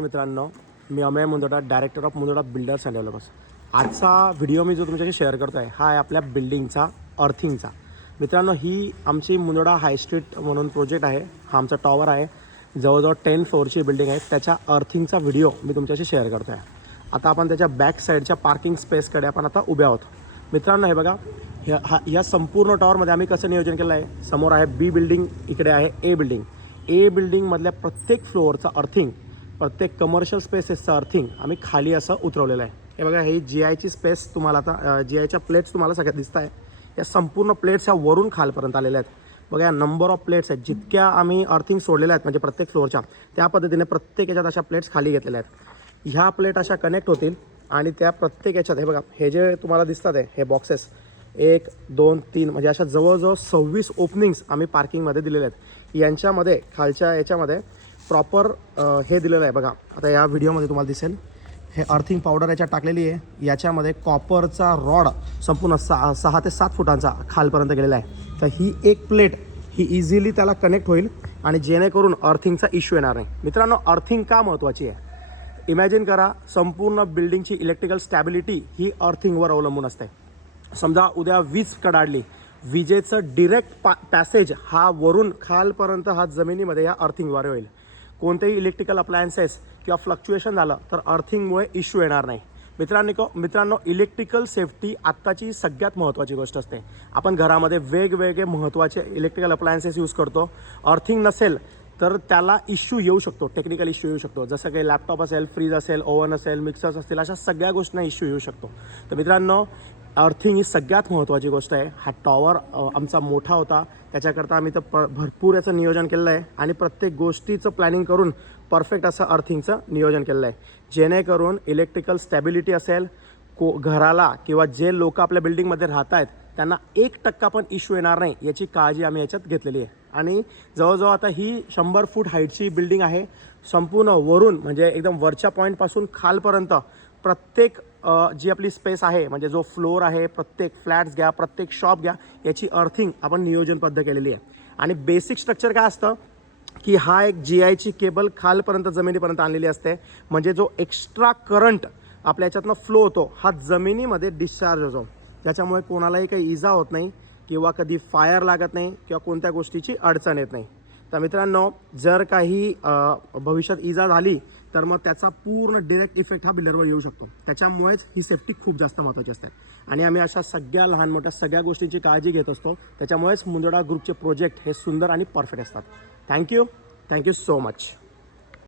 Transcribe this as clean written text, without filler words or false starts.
मित्रांनो, मी Amey Mundada, director of Mundada builders and developers. आजचा व्हिडिओ मी जो तुमच्याशी शेअर करतो आहे हा आहे आपल्या बिल्डिंगचा अर्थिंगचा. मित्रांनो, ही आमची मुंदडा हाय स्ट्रीट म्हणून प्रोजेक्ट आहे. हा आमचा टॉवर आहे, जवळजवळ 10 फ्लोअरची बिल्डिंग आहे. त्याच्या अर्थिंगचा व्हिडिओ मी तुमच्याशी शेअर करतो आहे. आता आपण त्याच्या बॅक साईडच्या पार्किंग स्पेसकडे आपण आता उभे आहोत. मित्रांनो, हे बघा, या संपूर्ण टॉवरमध्ये आम्ही कसं नियोजन केलं आहे. समोर आहे बी बिल्डिंग, इकडे आहे ए बिल्डिंग. ए बिल्डिंगमधल्या प्रत्येक फ्लोअरचा अर्थिंग, प्रत्येक कमर्शियल स्पेसेसचं अर्थिंग आम्ही खाली असं उतरवलेलं आहे. हे बघा, ही जी आयची स्पेस तुम्हाला आता जी आयच्या प्लेट्स तुम्हाला सगळ्यात दिसत आहे. या संपूर्ण प्लेट्स ह्या वरून खालपर्यंत आलेल्या आहेत. बघा, या नंबर ऑफ प्लेट्स आहेत. जितक्या आम्ही अर्थिंग सोडलेल्या आहेत म्हणजे प्रत्येक फ्लोअरच्या, त्या पद्धतीने प्रत्येक याच्यात अशा प्लेट्स खाली घेतलेल्या आहेत. ह्या प्लेट अशा कनेक्ट होतील आणि त्या प्रत्येक याच्यात हे बघा, हे जे तुम्हाला दिसतात आहे हे बॉक्सेस 1 2 3 म्हणजे अशा जवळजवळ 26 ओपनिंग्स आम्ही पार्किंगमध्ये दिलेल्या आहेत. यांच्यामध्ये खालच्या याच्यामध्ये प्रॉपर हे दिलेलं आहे. बघा, आता या व्हिडिओमध्ये तुम्हाला दिसेल हे अर्थिंग पावडर याच्यात टाकलेली आहे. याच्यामध्ये कॉपरचा रॉड संपूर्ण 6 ते 7 फुटांचा खालपर्यंत गेलेला आहे. तर ही एक प्लेट ही इझिली त्याला कनेक्ट होईल आणि जेणेकरून अर्थिंगचा इश्यू येणार नाही. मित्रांनो, अर्थिंग का महत्त्वाची आहे? इमॅजिन करा, संपूर्ण बिल्डिंगची इलेक्ट्रिकल स्टॅबिलिटी ही अर्थिंगवर अवलंबून असते. समजा उद्या वीज कडाडली, विजेचं डिरेक्ट पॅसेज हा वरून खालपर्यंत हा जमिनीमध्ये या अर्थिंगद्वारे होईल. कोणतेही इलेक्ट्रिकल अप्लायन्सेस किंवा फ्लक्च्युएशन झालं तर अर्थिंगमुळे इश्यू येणार नाही. मित्रांनो, इलेक्ट्रिकल सेफ्टी आत्ताची सगळ्यात महत्त्वाची गोष्ट असते. आपण घरामध्ये वेगवेगळे महत्त्वाचे इलेक्ट्रिकल अप्लायन्सेस यूज करतो. अर्थिंग नसेल तर त्याला इश्यू येऊ शकतो, टेक्निकल इश्यू येऊ शकतो. जसं काही लॅपटॉप असेल, फ्रीज असेल, ओव्हन असेल, मिक्सर्स असतील, अशा सगळ्या गोष्टींना इश्यू येऊ शकतो. तर मित्रांनो, अर्थिंग ही सगळ्यात महत्त्वाची गोष्ट आहे. हा टॉवर आमचा मोठा होता, त्याच्याकरता आम्ही तर भरपूर याचं नियोजन केलेलं आहे आणि प्रत्येक गोष्टीचं प्लॅनिंग करून परफेक्ट असं अर्थिंगचं नियोजन केलेलं आहे. जेणेकरून इलेक्ट्रिकल स्टॅबिलिटी असेल, घराला किंवा जे लोक आपल्या बिल्डिंगमध्ये राहत आहेत त्यांना 1% पण इश्यू येणार नाही याची काळजी आम्ही याच्यात घेतलेली आहे. आणि जवळजवळ आता ही 100 फूट हाईटची बिल्डिंग आहे. संपूर्ण वरून म्हणजे एकदम वरच्या पॉईंटपासून खालपर्यंत प्रत्येक जी आपली स्पेस आहे म्हणजे जो फ्लोअर आहे, प्रत्येक फ्लॅट्स घ्या, प्रत्येक शॉप घ्या, याची अर्थिंग आपण नियोजनबद्ध केलेली आहे. आणि बेसिक स्ट्रक्चर काय असतं की हा एक जी आयची केबल खालपर्यंत जमिनीपर्यंत आणलेली असते. म्हणजे जो एक्स्ट्रा करंट आपल्या याच्यातनं फ्लो होतो हा जमिनीमध्ये डिस्चार्ज होतो. त्याच्यामुळे कोणालाही काही इजा होत नाही किंवा कधी फायर लागत नाही किंवा कोणत्या गोष्टीची अडचण येत नाही. तर मित्रांनो, जर काही भविष्यात इजा झाली तर मग त्याचा पूर्ण डिरेक्ट इफेक्ट हा बिल्डरवर येऊ शकतो. त्याच्यामुळेच ही सेफ्टी खूप जास्त महत्त्वाची असते आणि आम्ही अशा सगळ्या लहान मोठ्या सगळ्या गोष्टींची काळजी घेत असतो. त्याच्यामुळेच मुंदडा ग्रुपचे प्रोजेक्ट हे सुंदर आणि परफेक्ट असतात. Thank you so much.